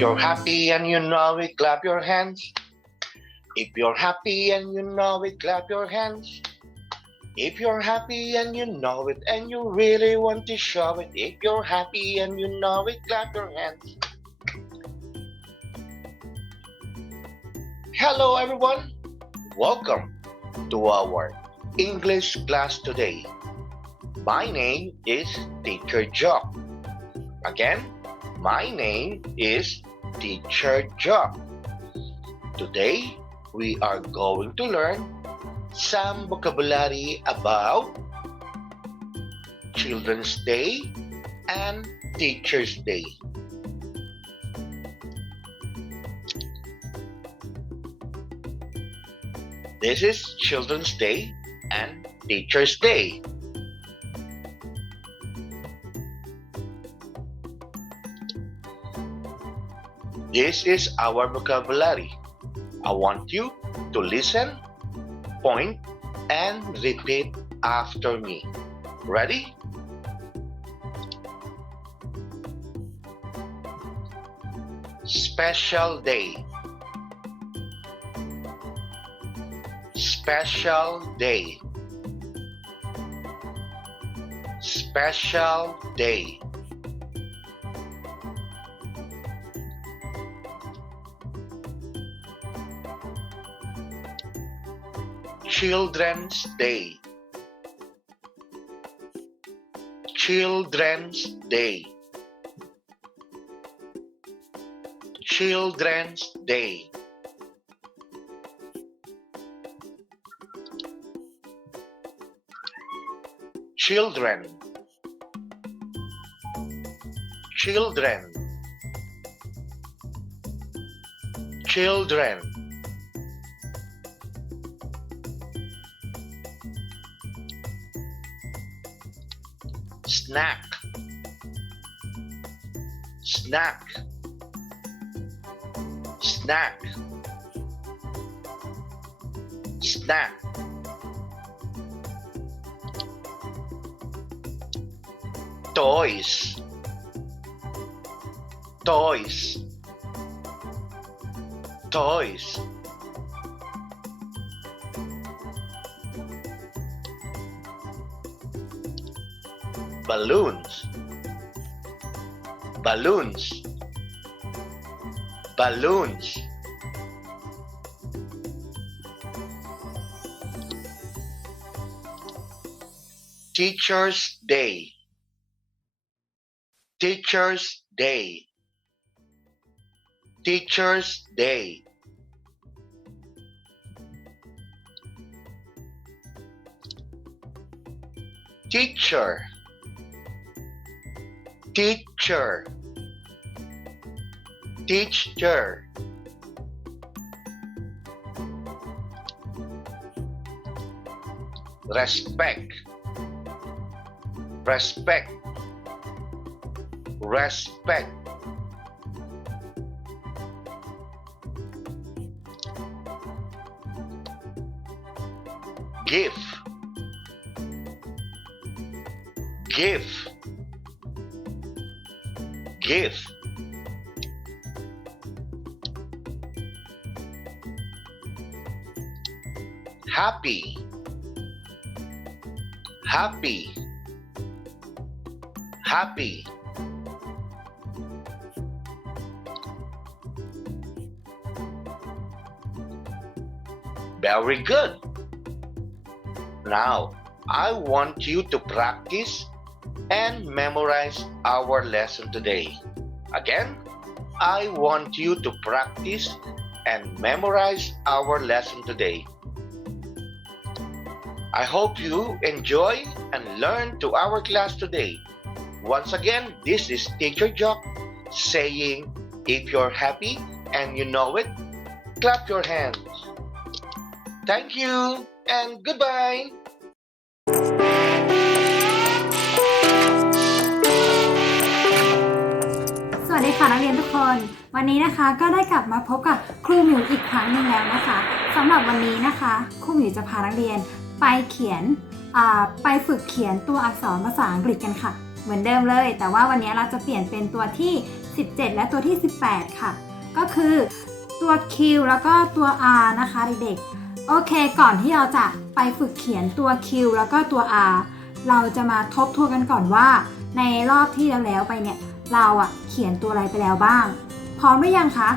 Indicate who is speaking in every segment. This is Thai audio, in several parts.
Speaker 1: you're happy and you know it, clap your hands. If you're happy and you know it, clap your hands. If you're happy and you know it and you really want to show it, if you're happy and you know it, clap your hands. Hello, everyone. Welcome to our English class today. My name is Teacher Jock. Again, my name is Teacher Jock. Today, we are going to learn some vocabulary about Children's Day and Teacher's Day. This is Children's Day and Teacher's Day. This is our vocabulary. I want you to listen, point, and repeat after me. Ready? Special day. Special day. Special day. Children's Day. Children's Day. Children's Day. Children. Children. Children. Snack. Snack. Snack. Snack. Toys. Toys. Toys balloons. Balloons. Balloons. Teachers day. Teachers day. Teachers day. Teacher teacher. Teacher. Respect. Respect. Respect. Give. Give give happy. Happy. Happy. Very good. Now i want you to practice and memorize our lesson today. Again, I want you to practice and memorize our lesson today. I hope you enjoy and learn to our class today. Once again, this is Teacher Jock saying, if you're happy and you know it, clap your hands. Thank you and goodbye.
Speaker 2: ค่ะนักเรียนทุกคน วันนี้นะคะก็ได้กลับมาพบกับครูหมิวอีกครั้งหนึ่งแล้วนะคะสำหรับวันนี้นะคะครูหมิวจะพานักเรียนไปเขียนไปฝึกเขียนตัวอักษรภาษาอังกฤษกันค่ะ เหมือนเดิมเลย แต่ว่าวันนี้เราจะเปลี่ยนเป็นตัวที่ 17 และตัวที่ 18 ค่ะ ก็คือตัว Q แล้วก็ตัว R นะคะเด็กๆโอเค ก่อนที่เราจะไปฝึกเขียนตัว Q แล้วก็ตัว R เราจะมาทบทวนกันก่อนว่า ในรอบที่แล้วๆไปเนี่ย เราอะเขียนตัวอะไรไปแล้วบ้าง พร้อมหรือยังคะ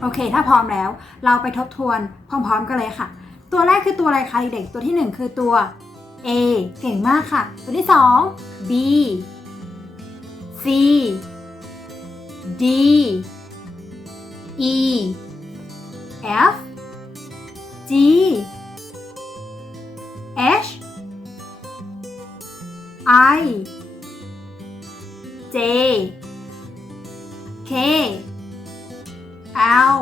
Speaker 2: โอเค ถ้าพร้อมแล้ว เราไปทบทวนพร้อมๆกันเลยค่ะ ตัวแรกคือตัวอะไรคะเด็กๆตัวที่หนึ่งคือตัว A เก่งมากค่ะ ตัวที่สอง B C D E F G H I J K L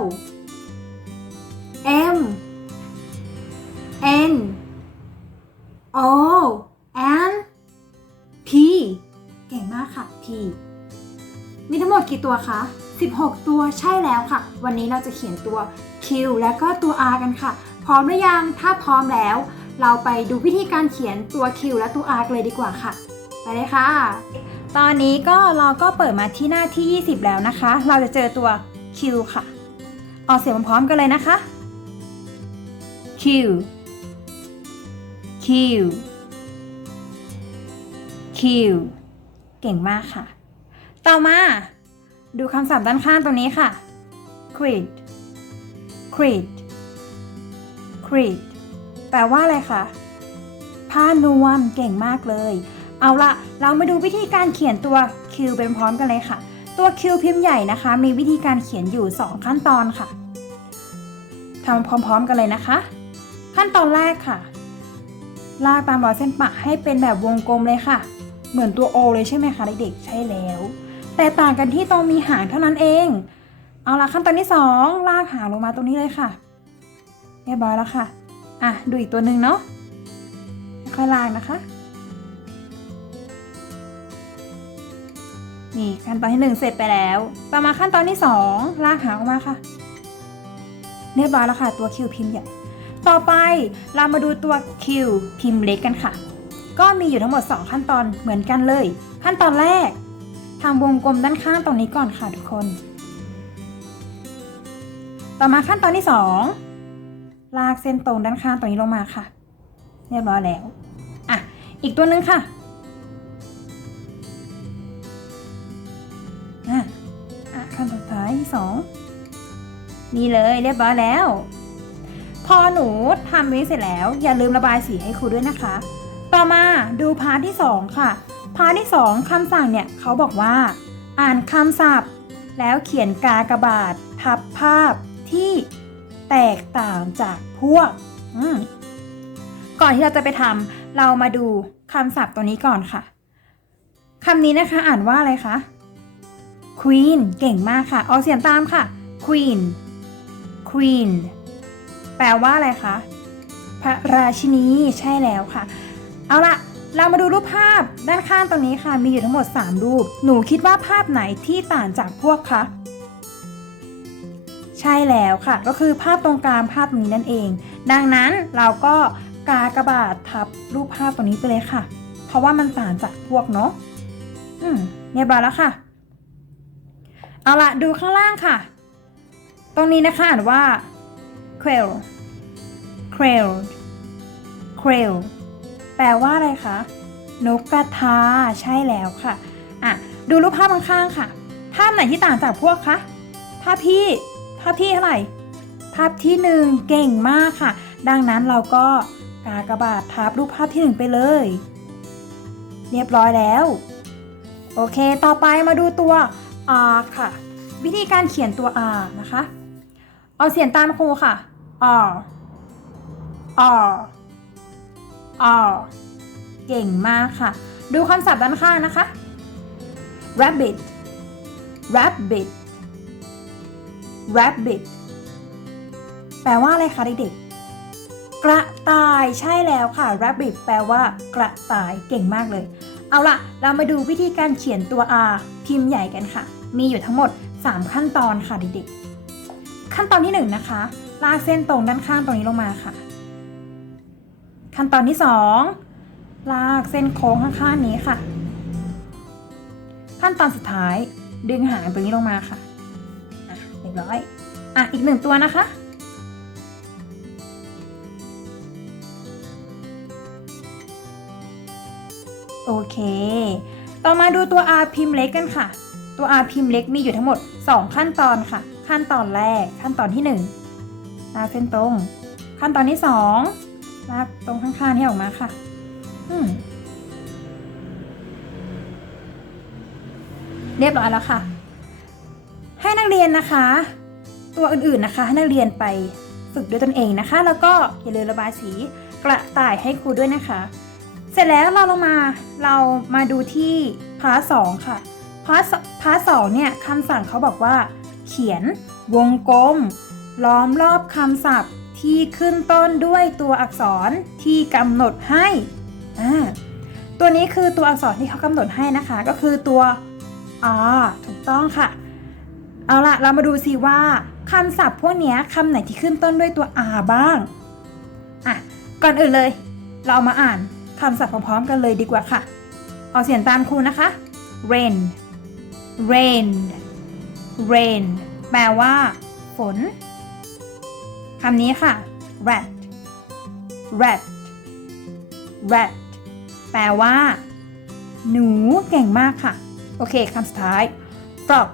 Speaker 2: M N O N, P เก่งมากค่ะ P มีทั้งหมดกี่ตัวคะ 16 ตัวใช่แล้วค่ะ วันนี้เราจะเขียนตัว Q และก็ตัว R กันค่ะ พร้อมหรือยัง ถ้าพร้อมแล้ว เราไปดูวิธีการเขียนตัว Q และตัว R เลยดีกว่าค่ะ ไปเลยค่ะ ตอนนี้ก็เราก็เปิดมาที่หน้าที่ 20 แล้วนะคะ เราจะเจอตัว Q ค่ะ ออกเสียงพร้อมกันเลยนะคะ Q Q Q เก่งมากค่ะ ต่อมา ดูคำศัพท์ด้านข้างตรงนี้ค่ะ creed creed creed แปลว่าอะไรคะผ้านวมเก่งมากเลย เอาละเรามาดูวิธีการเขียนตัว Q เป็นพร้อมกันเลยค่ะ ตัว Q พิมพ์ใหญ่นะคะ มีวิธีการเขียนอยู่ 2 ขั้นตอนค่ะทำพร้อมๆกันเลยนะคะ ขั้นตอนแรกค่ะ ลากตามรอยเส้นปะให้เป็นแบบวงกลมเลยค่ะ เหมือนตัว O เลยใช่ไหมคะเด็กๆใช่แล้ว แต่ต่างกันที่ตรงมีหางเท่านั้นเอง เอาละขั้นตอนที่ 2 ลากหางลงมาตรงนี้เลยค่ะเรียบร้อยแล้วค่ะอะดูอีกตัวหนึ่งเนาะค่อยๆลากนะคะ นี่ขั้นตอนที่หนึ่งเสร็จไปแล้ว ต่อมาขั้นตอนที่สองลากหางออกมาค่ะ เรียบร้อยแล้วค่ะตัวคิวพิมพ์ใหญ่ ต่อไปเรามาดูตัวคิวพิมพ์เล็กกันค่ะ ก็มีอยู่ทั้งหมด 2 ขั้นตอนเหมือนกันเลย ขั้นตอนแรกทำวงกลมด้านข้างตรงนี้ก่อนค่ะทุกคน ต่อมาขั้นตอนที่ 2 ลากเส้นตรงด้านข้างตรงนี้ลงมาค่ะ เรียบร้อยแล้ว อะ อีกตัวหนึ่งค่ะ ที่สองนี่เลยเรียบร้อยแล้ว พอหนูทำนี้เสร็จแล้ว อย่าลืมระบายสีให้ครูด้วยนะคะ ต่อมาดูพาร์ทที่2ค่ะ พาร์ทที่2คำสั่งเนี่ยเขาบอกว่า อ่านคำศัพท์ แล้วเขียนกากบาททับภาพที่แตกต่างจากพวก ก่อนที่เราจะไปทำเรามาดูคำศัพท์ตัวนี้ก่อนค่ะคำนี้นะคะอ่านว่าอะไรคะ Queen เก่งมากค่ะออกเสียงตามค่ะ Queen Queen แปลว่าอะไรคะ พระราชินีใช่แล้วค่ะ เอาละเรามาดูรูปภาพด้านข้างตรงนี้ค่ะ มีอยู่ทั้งหมด 3 รูป หนูคิดว่าภาพไหนที่ต่างจากพวกคะ ใช่แล้วค่ะ ก็คือภาพตรงกลางภาพนี้นั่นเอง ดังนั้นเราก็กากระบาททับรูปภาพตรงนี้ไปเลยค่ะ เพราะว่ามันต่างจากพวกเนาะ อืมเรียบร้อยแล้วค่ะ เอาละดูข้างล่างค่ะ ตรงนี้นะคะอ่านว่า quail quail quail แปลว่าอะไรคะ นกกระทาใช่แล้วค่ะ อะ ดูรูปภาพข้างๆค่ะ ภาพไหนที่ต่างจากพวกคะ ภาพที่ ภาพที่เท่าไหร่ ภาพที่หนึ่งเก่งมากค่ะ ดังนั้นเราก็กากระบาททับรูปภาพที่หนึ่งไปเลย เรียบร้อยแล้ว โอเค ต่อไปมาดูตัว R ค่ะ วิธีการเขียนตัว R นะคะ เอาเสียงตามครูค่ะ R R R เก่งมากค่ะ ดูคำศัพท์ด้านข้างนะคะ rabbit rabbit rabbit แปลว่าอะไรคะเด็กๆ กระต่ายใช่แล้วค่ะ rabbit แปลว่ากระต่ายเก่งมากเลย เอาล่ะ เรามาดูวิธีการเขียนตัว R พิมพ์ใหญ่กันค่ะ มีอยู่ทั้งหมด 3 ขั้นตอนค่ะเด็กๆ ขั้นตอนที่ 1 นะคะ ลากเส้นตรงด้านข้างตรงนี้ลงมาค่ะ ขั้นตอนที่ 2 ลากเส้นโค้งข้างๆนี้ค่ะ ขั้นตอนสุดท้ายดึงหางตรงนี้ลงมาค่ะอะเรียบร้อย อะ อีกหนึ่งตัวนะคะโอเค ต่อมาดูตัว R พิมพ์เล็กกันค่ะ ตัว R พิมพ์เล็กมีอยู่ทั้งหมด 2 ขั้นตอนค่ะ ขั้นตอนแรก ขั้นตอนที่1ลากเส้นตรง ขั้นตอนที่2ลากตรงข้างๆให้ออกมาค่ะ อืมเรียบร้อยแล้วค่ะ ให้นักเรียนนะคะ ตัวอื่นๆนะคะ ให้นักเรียนไปฝึกด้วยตนเองนะคะ แล้วก็อย่าลืมระบายสีกระต่ายให้ครูด้วยนะคะ เสร็จแล้วเราลงมาเรามาดูที่พาร์ทสองค่ะ พาร์ทพาร์ทสองเนี่ยคำสั่งเขาบอกว่า เขียนวงกลม ล้อมรอบคำศัพท์ที่ขึ้นต้นด้วยตัวอักษรที่กำหนดให้อ่าตัวนี้คือตัวอักษรที่เขากำหนดให้นะคะ ก็คือตัว R ถูกต้องค่ะ เอาละเรามาดูสิว่าคำศัพท์พวกนี้คำไหนที่ขึ้นต้นด้วยตัว R บ้างอะก่อนอื่นเลย เราเอามาอ่านคำศัพท์พร้อมๆกันเลยดีกว่าค่ะ เอาเสียงตามครูนะคะ rain rain rain แปลว่า ฝนคำนี้ค่ะ rat rat rat แปลว่า หนูเก่งมากค่ะ โอเคคำสุดท้าย frog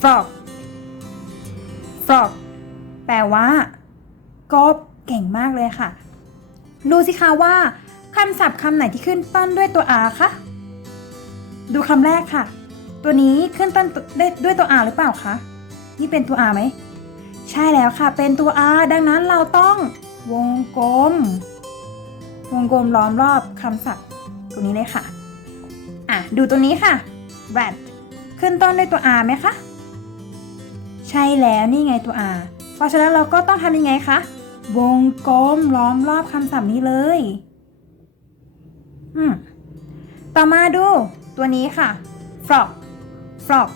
Speaker 2: frog frog แปลว่ากบเก่งมากเลยค่ะ ดูสิคะว่าคำศัพท์คำไหนที่ขึ้นต้นด้วยตัว R คะ ดูคำแรกค่ะ ตัวนี้ขึ้นต้นได้ด้วยตัว R หรือเปล่าคะ นี่เป็นตัว R ไหม ใช่แล้วค่ะ เป็นตัว R ดังนั้นเราต้องวงกลม วงกลมล้อมรอบคำศัพท์ตรงนี้เลยค่ะ อะ ดูตัวนี้ค่ะ rat ขึ้นต้นด้วยตัว R ไหมคะ ใช่แล้วนี่ไงตัว R เพราะฉะนั้นเราก็ต้องทำยังไงคะ วงกลมล้อมรอบคำศัพท์นี้เลย อืม ต่อมาดู ตัวนี้ค่ะ frog frog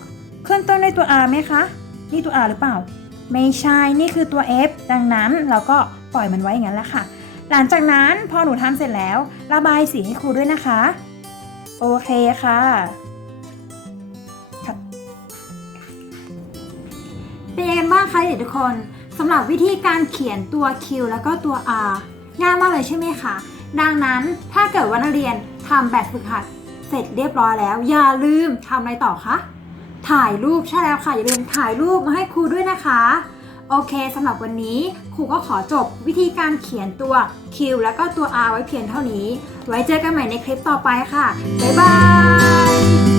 Speaker 2: ขึ้นต้นด้วยตัว R ไหมคะ นี่ตัว R หรือเปล่า ไม่ใช่ นี่คือตัว F ดังนั้นเราก็ปล่อยมันไว้อย่างนั้นแหละค่ะ หลังจากนั้นพอหนูทำเสร็จแล้ว ระบายสีให้ครูด้วยนะคะ โอเคค่ะเป็นยังไงบ้างคะเด็กทุกคนสำหรับวิธีการเขียนตัว Q แล้วก็ตัว R ง่ายมากเลยใช่ไหมคะ ดังนั้นถ้าเกิดว่านักเรียนทำแบบฝึกหัด เสร็จเรียบร้อยแล้ว อย่าลืมทำอะไรต่อคะถ่ายรูปใช่แล้วค่ะ อย่าลืมถ่ายรูปมาให้ครูด้วยนะคะ โอเคสำหรับวันนี้ครูก็ขอจบวิธีการเขียนตัว Q แล้วก็ตัว R ไว้เพียงเท่านี้ ไว้เจอกันใหม่ในคลิปต่อไปค่ะ บ๊ายบาย